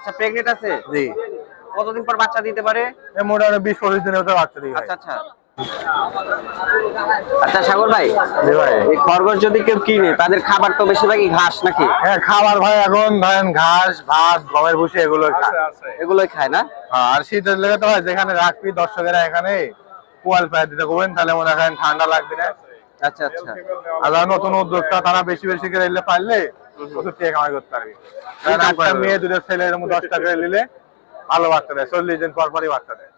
আচ্ছা প্রেগনেন্ট আছে? জি। কতদিন পর বাচ্চা দিতে পারে? মোটামুটি বিশ পঁচিশ দিনের মতো বাচ্চা আচ্ছা আচ্ছা। আচ্ছা সাগর ভাই জি ভাই। এই খরগোশ যদি কেউ কিনে তাদের খাবার তো বেশিরভাগই ঘাস নাকি? হ্যাঁ খাবার ভাই এখন ধরেন ঘাস ভাত গমের ভুসি এগুলো এগুলোই খায় না? হ্যাঁ, আর শীতের লেগে তো হয় যেখানে রাখবি দর্শকেরা এখানে পোয়াল পায়ে দিতে করবেন তাহলে মনে করেন ঠান্ডা লাগবে না। আচ্ছা আচ্ছা। আর নতুন উদ্যোক্তা তারা বেশি বেশি করে পারলে প্রচুর টাকা কামাই করতে পারবি। কারণ একটা মেয়ে দুটো ছেলে এরকম দশ টাকা করে নিলে ভালো বাচ্চা দেয় চল্লিশ দিন পর পরই বাচ্চা দেয়।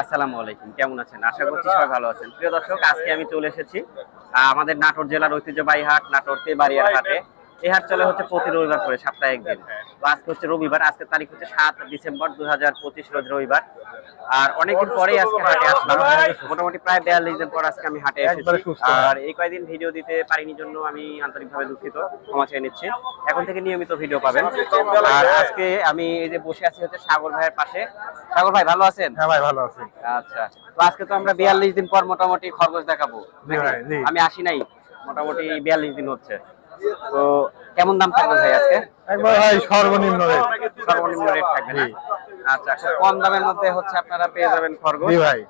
আসসালামু আলাইকুম। কেমন আছেন? আশা করছি সবাই ভালো আছেন। প্রিয় দর্শক আজকে আমি চলে এসেছি আহ, আমাদের নাটোর জেলার ঐতিহ্যবাহী হাট নাটোর তেবাড়িয়ার হাটে। এই হাট চলে হচ্ছে প্রতি রবিবার করে সপ্তাহে একদিন তো আজকে হচ্ছে রবিবার আজকে তারিখ হচ্ছে সাত ডিসেম্বর দুই হাজার পঁচিশ রোজ রবিবার। আর অনেকদিন পরেই আজকে হাটে আসলাম। মোটামুটি প্রায় বিয়াল্লিশ দিন পর আজকে আমি হাটে এসেছি। আর এই কয়েকদিন ভিডিও দিতে পারিনি জন্য আমি আন্তরিকভাবে দুঃখিত। ক্ষমা চেয়ে নিচ্ছি। এখন থেকে নিয়মিত ভিডিও পাবেন। আর আজকে আমি এই যে বসে আছি হচ্ছে সাগর ভাইয়ের পাশে। সাগর ভাই ভালো আছেন? হ্যাঁ ভাই ভালো আছি। আচ্ছা। তো আজকে তো আমরা বিয়াল্লিশ দিন পর মোটামুটি খরগোশ দেখাবো। আমি আসি নাই। মোটামুটি বিয়াল্লিশ দিন হচ্ছে। তো কেমন দাম থাকবে ভাই আজকে? একবার ভাই সর্বনিম্ন রেট সর্বনিম্ন রেট থাকবে না? আচ্ছা খুব কম দামের মধ্যে হচ্ছে আপনারা পেয়ে যাবেন খরগোশ। ভাই।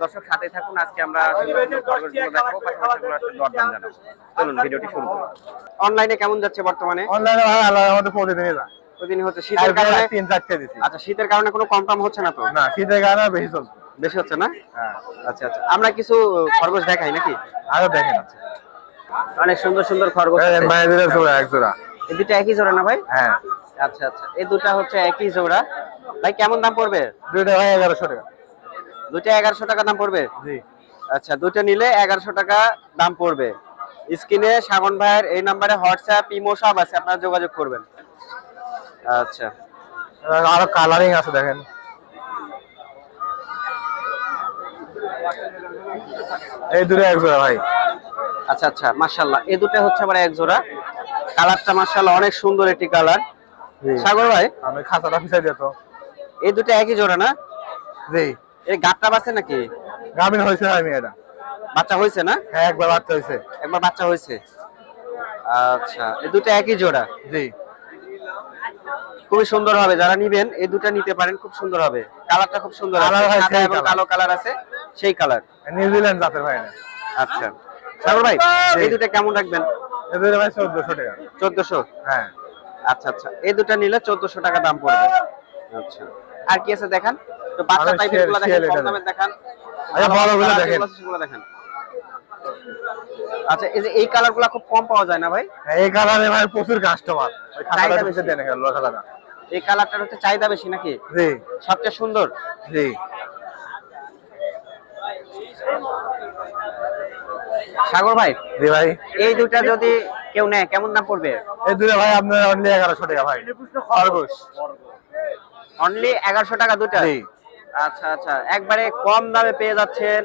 দর্শক সাথে থাকুন আজকে আমরা খরগোশগুলো দেখাবো পাশাপাশি দরদাম জানাব। চলুন ভিডিওটি শুরু করি। অনলাইনে কেমন যাচ্ছে বর্তমানে? অনলাইনে ভাই আল্লাহ আমাদের প্রতিদিনই যায়। প্রতিদিন হচ্ছে শীতের কারণে? তিন চারটে দিচ্ছি আচ্ছা শীতের কারণে কোনো কম টম হচ্ছে না তো? না শীতের কারণে বেশি চলছে। বেশি হচ্ছে না? হ্যাঁ। আচ্ছা আচ্ছা আমরা কিছু খরগোশ দেখাই নাকি? আরও দেখেন আছে অনেক সুন্দর সুন্দর খরগোশ। জোড়া এক জোড়া। এই দুটো একই জোড়া না ভাই? হ্যাঁ। আচ্ছা আচ্ছা। এই দুটো হচ্ছে একই জোড়া। ভাই কেমন দাম পড়বে? দুইটা ভাই এগারোশো টাকা। দুটো এগারোশো টাকা দাম পড়বে? জি। আচ্ছা দুটো নিলে এগারোশো টাকা দাম পড়বে। স্ক্রিনে সাগন ভাইয়ের এই নাম্বারে হোয়াটসঅ্যাপ ইমো সব আছে আপনারা যোগাযোগ করবেন। আচ্ছা। আরও কালারিং আছে দেখেন। এই দুটো এক জোড়া ভাই। আচ্ছা আচ্ছা মাশাল্লাহ এই দুটো হচ্ছে আবার এক জোড়া। কালারটা মাশাল্লাহ অনেক সুন্দর একটি কালার। সাগর ভাই? আমি খাতাটা পিছাই দিত এই দুটো একই জোড়া না? জি। এই গাটটা বাসে নাকি? গ্রামীণ হয়েছে ভাই মেয়েটা বাচ্চা হয়েছে না? হ্যাঁ একবার বাচ্চা হয়েছে। একবার বাচ্চা হয়েছে। আচ্ছা এই দুটো একই জোড়া? জি। খুবই সুন্দর হবে। যারা নিবেন এই দুটো নিতে পারেন খুব সুন্দর হবে। কালারটা খুব সুন্দর আছে। কালো কালার আছে সেই কালার। নিউজিল্যান্ড জাতের ভাই না। আচ্ছা। সাগর ভাই এই দুটো কেমন রাখবেন? এই দুটো ভাই চোদ্দশো টাকা। চোদ্দশো? হ্যাঁ। আচ্ছা আচ্ছা। এই দুটো নিলে চোদ্দশো টাকা দাম পড়বে। আচ্ছা। আর কি আছে দেখান? তো বাচ্চা টাইপেরগুলো দেখেন কম দামের দেখান। আচ্ছা, colour দেখেন। সেগুলো দেখেন। আচ্ছা এই যে এই কালারগুলা খুব কম পাওয়া যায় না ভাই? এই কালারে ভাই প্রচুর কাস্টমার চাহিদা বেশি। দেন এই কালারটার হচ্ছে চাহিদা বেশি নাকি? জি। সবচেয়ে সুন্দর? জি। সাগর ভাই? জি ভাই। এই দুটা যদি কেউ নেয় কেমন দাম পড়বে? এই দুটো ভাই আপনার অনলি এগারোশো টাকা ভাই। খরগোশ। অনলি এগারোশো টাকা দুটা জি। আচ্ছা আচ্ছা। একবারে কম দামে পেয়ে যাচ্ছেন।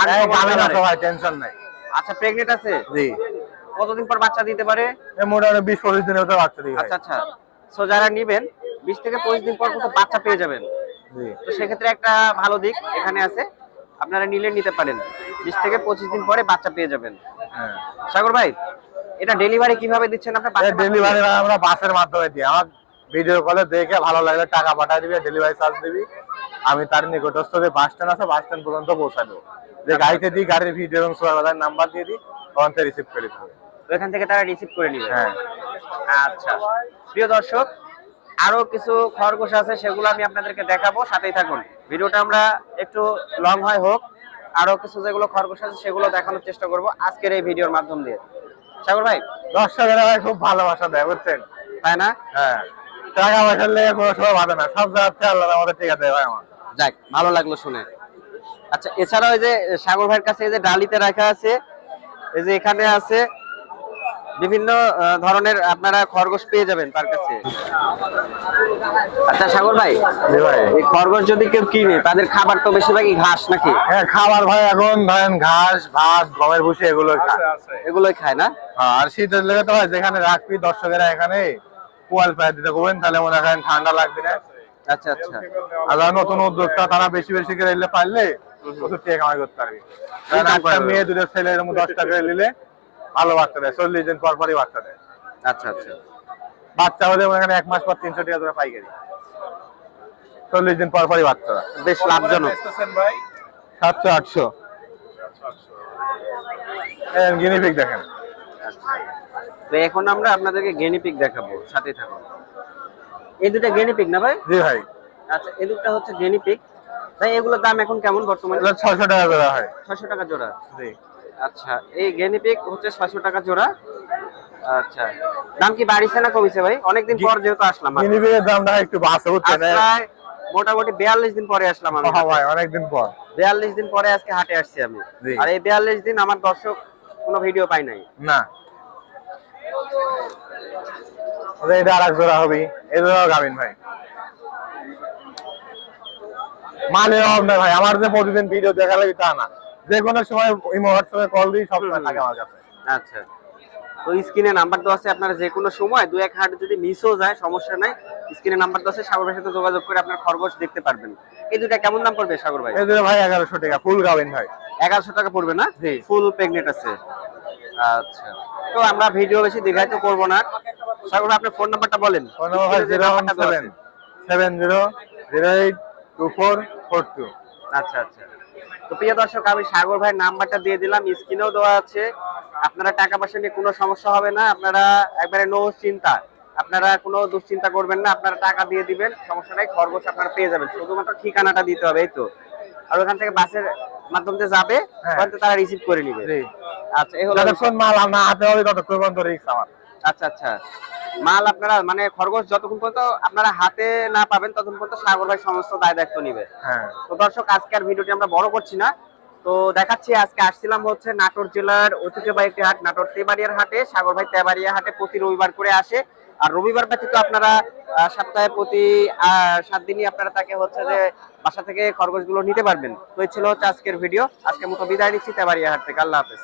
uncommon দামে না তো ভাই টেনশন নাই। আচ্ছা প্রেগনেন্ট আছে? জি। কতদিন পর বাচ্চা দিতে পারে? মোটামুটি বিশ পঁচিশ দিনের মতো বাচ্চা দিই আচ্ছা আচ্ছা। সো যারা নিবেন বিশ থেকে পঁচিশ দিন পর কিন্তু বাচ্চা পেয়ে যাবেন। জি। তো সেক্ষেত্রে একটা ভালো দিক এখানে আছে। আপনারা নিলে নিতে পারেন। বিশ থেকে পঁচিশ দিন পরে বাচ্চা পেয়ে যাবেন। হ্যাঁ। সাগর ভাই এটা ডেলিভারি কীভাবে দিচ্ছেন আপনার ডেলিভারি আমরা বাসের মাধ্যমে দিই। আমার ভিডিও কলে দেখে ভালো লাগলে টাকা পাঠিয়ে দিবি ডেলিভারি চার্জ দিবি। আমি তার নিকটস্থ যে বাস স্ট্যান্ড আছে বাস স্ট্যান্ড পর্যন্ত পৌঁছা দেবো যে গাড়িতে দিই গাড়ির ভিডিও এবং সুপারভাইজার নাম্বার দিয়ে দিই তখন রিসিভ করে দিতে হবে এখান থেকে তারা রিসিভ করে নেবে। হ্যাঁ। আচ্ছা। প্রিয় দর্শক আরও কিছু খরগোশ আছে সেগুলো আমি আপনাদেরকে দেখাবো সাথেই থাকুন। ভিডিওটা আমরা একটু লং হয় হোক। আরও কিছু যেগুলো খরগোশ আছে সেগুলো দেখানোর চেষ্টা করব আজকের এই ভিডিওর মাধ্যম দিয়ে। সাগর ভাই? দর্শকেরা ভাই খুব ভালোবাসা দেয় বুঝছেন? তাই না? হ্যাঁ। টাকা পয়সার লেগে কোনো সময় ভাবে না সব জায়গাতে আল্লাহ আমাদের ঠিক আছে ভাই আমার। যাক ভালো লাগল শুনে। আচ্ছা এছাড়াও এই যে সাগর ভাইয়ের কাছে এই যে ডালিতে রাখা আছে এই যে এখানে আছে বিভিন্ন ধরনের আপনারা খরগোশ পেয়ে যাবেন তার কাছে। আচ্ছা সাগর ভাই জি ভাই। এই খরগোশ যদি কেউ কিনে তাদের খাবার তো বেশিরভাগই ঘাস নাকি? হ্যাঁ খাবার ভাই এখন ধরেন ঘাস ভাত গমের ভুসি এগুলো খায়। এগুলোই খায় না? হ্যাঁ, আর শীতের লেগে তো ভাই যেখানে রাখবি দর্শকেরা এখানে পোয়াল পায়ে দিতে করবেন তাহলে মনে করেন ঠান্ডা লাগবে না। আচ্ছা আচ্ছা। আর নতুন উদ্যোক্তা তারা বেশি বেশি করে নিলে পারলে প্রচুর টাকা কামাই করতে পারবি। কারণ একটা মেয়ে দুটো ছেলে এরকম দশ টাকা করে নিলে ভালো বাচ্চা দেয় চল্লিশ দিন পর পরই বাচ্চা দেয়। আচ্ছা আচ্ছা। বাচ্চা হলে মনে এক মাস পর তিনশো টাকা করে পাইকারি। চল্লিশ দিন পর পরই বাচ্চা বেশ লাভজনক। সাতশো আটশো। গিনিপিক দেখেন। তো এখন আমরা আপনাদেরকে গেনিপিক দেখাবো সাথে থাকুন। এই দুটা গেনিপিক না ভাই? জি ভাই। আচ্ছা এই দুটা হচ্ছে গেনিপিক ভাই এগুলোর দাম এখন কেমন বর্তমানে? এগুলো ছয়শো টাকা করে হয়। ছশো টাকা জোড়া। জি। আচ্ছা এই গেনিপিক হচ্ছে ছশো টাকা জোড়া। আচ্ছা দাম কি বাড়িছে না কমিছে ভাই? অনেকদিন পর যেহেতু আসলাম। গিনিপিকের দামটা একটু আজ বুঝছেন মোটামুটি বিয়াল্লিশ দিন পরে আসলাম আমি। হ্যাঁ ভাই অনেকদিন পর। বিয়াল্লিশ দিন পরে আজকে হাটে আসছি আমি। আর এই বিয়াল্লিশ দিন আমার দর্শক কোনো ভিডিও পাই নাই। না। এটা আর এক জোড়া হবে। এই জোড়াও গাবিন ভাই। মানে ভাই আমার যে প্রতিদিন ভিডিও দেখা লাগে তা না। যে কোনো সময় হোয়াটসঅ্যাপে কল দিই থাকে আমার কাছে। আচ্ছা। তো স্ক্রিনে নাম্বার দেওয়া আছে আপনারা যে কোনো সময় দু এক হাট যদি মিসও যায় সমস্যা নাই। স্ক্রিনে নাম্বার দেওয়া আছে সাথে যোগাযোগ করে আপনার খরগোশ দেখতে পারবেন। এই দুটা কেমন দাম পড়বে সাগর ভাই? এই জোড়া ভাই এগারোশো টাকা ফুল গাবিন ভাই। টাকা পড়বে না। ফুল প্রেগনেন্ট আছে। আচ্ছা। তো আমরা ভিডিও বেশি দীর্ঘায়িত করব না। সাগর ভাই আপনার ফোন নাম্বারটা বলেন। ফোন নাম্বার ভাই zero one seven seven zero zero eight two four four two. আচ্ছা আচ্ছা। তো প্রিয় দর্শক আমি সাগর ভাইয়ের নাম্বারটা দিয়ে দিলাম স্ক্রিনেও দেওয়া আছে। আপনারা টাকা পয়সা নিয়ে কোনো সমস্যা হবে না আপনারা একবারে নো চিন্তা। আপনারা কোনো দুশ্চিন্তা করবেন না আপনারা টাকা দিয়ে দিবেন সমস্যা নাই খরগোশ আপনারা পেয়ে যাবেন। শুধুমাত্র ঠিকানাটা দিতে হবে এই তো। আর ওখান থেকে বাসের মাধ্যমে যাবে হ্যাঁ। ওখান থেকে তারা রিসিভ করে নিবে। জি। আচ্ছা এই হলো মাল আমার হাতে হবে ততক্ষণ পর্যন্ত রিক্স আমার। আচ্ছা আচ্ছা। মাল আপনারা মানে খরগোশ যতক্ষণ পর্যন্ত আপনারা হাতে না পাবেন ততক্ষণ পর্যন্ত সাগর ভাই সমস্ত দায় দায়িত্ব নিবে। হ্যাঁ। তো দর্শক আজকে আর ভিডিওটি আমরা বড় করছি না। তো দেখাচ্ছি আজকে আসছিলাম হচ্ছে নাটোর জেলার ঐতিহ্যবাহী একটি হাট নাটোর তেবাড়িয়ার হাটে। সাগর ভাই তেবাড়িয়া হাটে প্রতি রবিবার করে আসে। আর রবিবার ব্যতীত আপনারা সপ্তাহে প্রতি আহ, সাত দিনই আপনারা তাকে হচ্ছে যে বাসা থেকে খরগোশগুলো নিতে পারবেন। তো এই ছিল হচ্ছে আজকের ভিডিও। আজকের মতো বিদায় নিচ্ছি তেবাড়িয়া হাট থেকে। আল্লাহ হাফেজ।